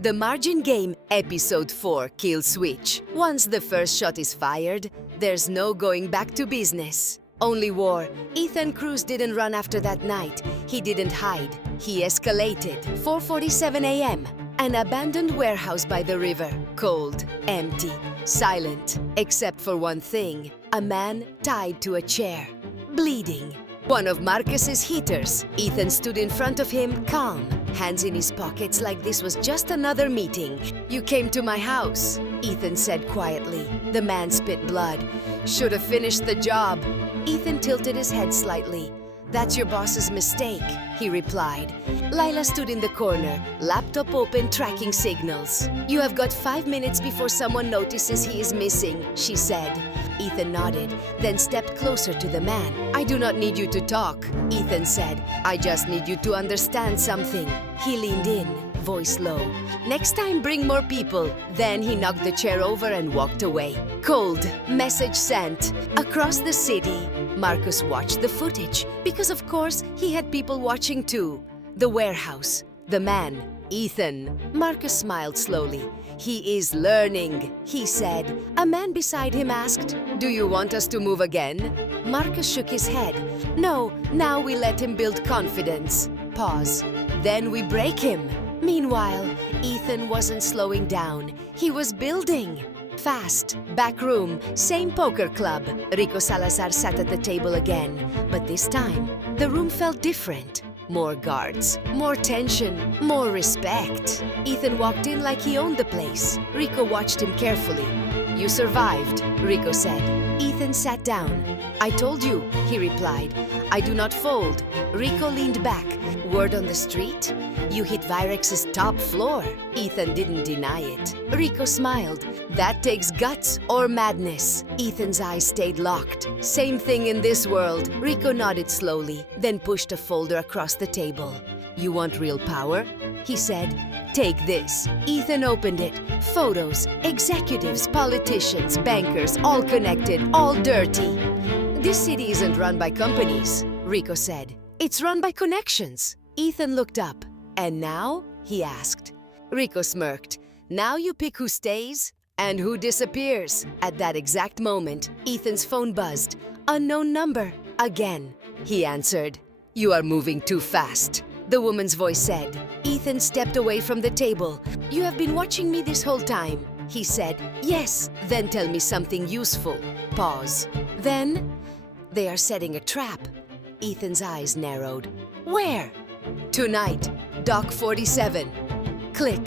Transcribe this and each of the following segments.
The Margin Game, Episode 4, Kill Switch. Once the first shot is fired, there's no going back to business. Only war. Ethan Cruz didn't run after that night. He didn't hide. He escalated. 4:47 a.m. An abandoned warehouse by the river. Cold, empty, silent. Except for one thing. A man tied to a chair. Bleeding. One of Marcus's heaters. Ethan stood in front of him, calm, hands in his pockets like this was just another meeting. "You came to my house," Ethan said quietly. The man spit blood. "Should have finished the job." Ethan tilted his head slightly. "That's your boss's mistake," he replied. Lila stood in the corner, laptop open, tracking signals. "You have got 5 minutes before someone notices he is missing," she said. Ethan nodded, then stepped closer to the man. "I do not need you to talk," Ethan said. "I just need you to understand something." He leaned in, voice low. "Next time, bring more people." Then he knocked the chair over and walked away. Cold, message sent. Across the city, Marcus watched the footage, because of course he had people watching too. The warehouse, the man, Ethan. Marcus smiled slowly. "He is learning," he said. A man beside him asked, "Do you want us to move again?" Marcus shook his head. "No, now we let him build confidence." Pause. "Then we break him." Meanwhile, Ethan wasn't slowing down. He was building. Fast, back room, same poker club. Rico Salazar sat at the table again. But this time, the room felt different. More guards, more tension, more respect. Ethan walked in like he owned the place. Rico watched him carefully. "You survived," Rico said. Ethan sat down. "I told you," he replied. "I do not fold." Rico leaned back. "Word on the street? You hit Virex's top floor." Ethan didn't deny it. Rico smiled. "That takes guts or madness." Ethan's eyes stayed locked. "Same thing in this world." Rico nodded slowly, then pushed a folder across the table. "You want real power?" he said. "Take this." Ethan opened it. Photos, executives, politicians, bankers, all connected, all dirty. "This city isn't run by companies," Rico said. "It's run by connections." Ethan looked up. "And now?" he asked. Rico smirked. "Now you pick who stays and who disappears." At that exact moment, Ethan's phone buzzed. "Unknown number." "Again," he answered. "You are moving too fast," the woman's voice said. Ethan stepped away from the table. "You have been watching me this whole time," he said. "Yes." "Then tell me something useful." Pause. "Then?" "They are setting a trap." Ethan's eyes narrowed. "Where?" "Tonight, Dock 47. Click.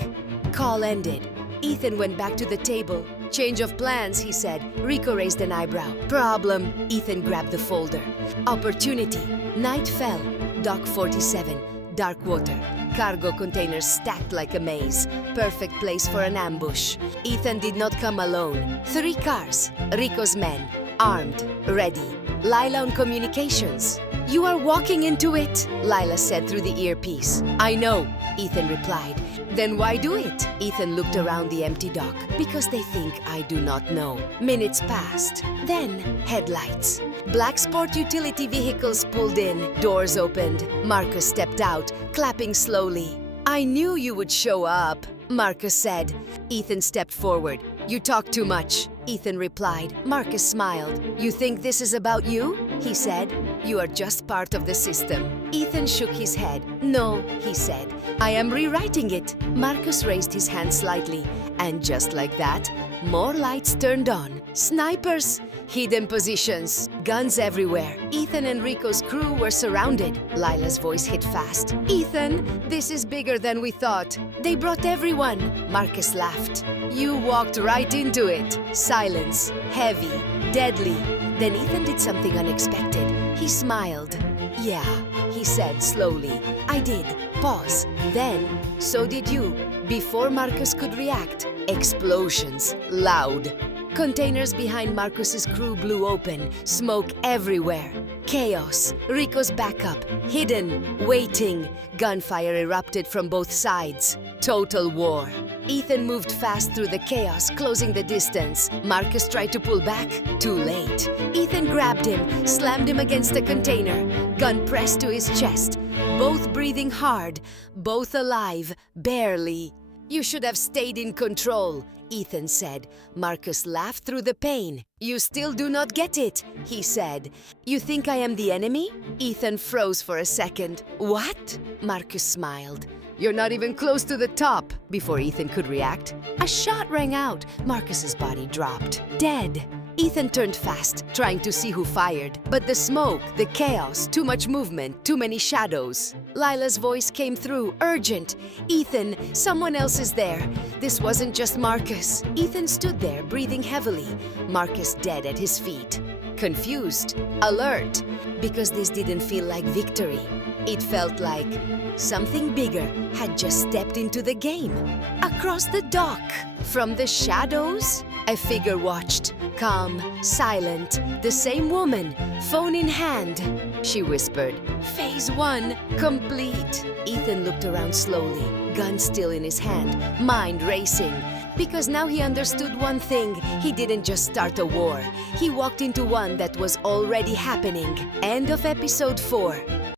Call ended. Ethan went back to the table. "Change of plans," he said. Rico raised an eyebrow. "Problem." Ethan grabbed the folder. "Opportunity." Night fell. Dock 47. Dark water. Cargo containers stacked like a maze. Perfect place for an ambush. Ethan did not come alone. 3 cars. Rico's men. Armed. Ready. Lila on communications. "You are walking into it," Lila said through the earpiece. "I know," Ethan replied. "Then why do it?" Ethan looked around the empty dock. "Because they think I do not know." Minutes passed. Then, headlights. Black sport utility vehicles pulled in. Doors opened. Marcus stepped out, clapping slowly. "I knew you would show up," Marcus said. Ethan stepped forward. "You talk too much," Ethan replied. Marcus smiled. "You think this is about you?" he said. "You are just part of the system." Ethan shook his head. "No," he said. "I am rewriting it." Marcus raised his hand slightly, and just like that, more lights turned on. Snipers, hidden positions, guns everywhere. Ethan and Rico's crew were surrounded. Lila's voice hit fast. "Ethan, this is bigger than we thought. They brought everyone." Marcus laughed. "You walked right into it." Silence, heavy, deadly. Then Ethan did something unexpected. He smiled. "Yeah," he said slowly. "I did." Pause. Then, "So did you." Before Marcus could react, explosions, loud. Containers behind Marcus's crew blew open, smoke everywhere. Chaos. Rico's backup, hidden, waiting. Gunfire erupted from both sides. Total war. Ethan moved fast through the chaos, closing the distance. Marcus tried to pull back. Too late. Ethan grabbed him, slammed him against a container. Gun pressed to his chest. Both breathing hard, both alive, barely. You should have stayed in control, Ethan said. Marcus laughed through the pain. You still do not get it, he said. You think I am the enemy? Ethan froze for a second. What? Marcus smiled. You're not even close to the top. Before Ethan could react, a shot rang out. Marcus's body dropped, dead. Ethan turned fast, trying to see who fired. But the smoke, the chaos, too much movement, too many shadows. Lila's voice came through, urgent. Ethan, someone else is there. This wasn't just Marcus. Ethan stood there, breathing heavily. Marcus dead at his feet. Confused, alert, because this didn't feel like victory. It felt like something bigger had just stepped into the game. Across the dock, from the shadows, a figure watched, calm, silent, the same woman, phone in hand. She whispered, Phase 1, complete. Ethan looked around slowly, gun still in his hand, mind racing. Because now he understood one thing, he didn't just start a war. He walked into one that was already happening. End of episode 4.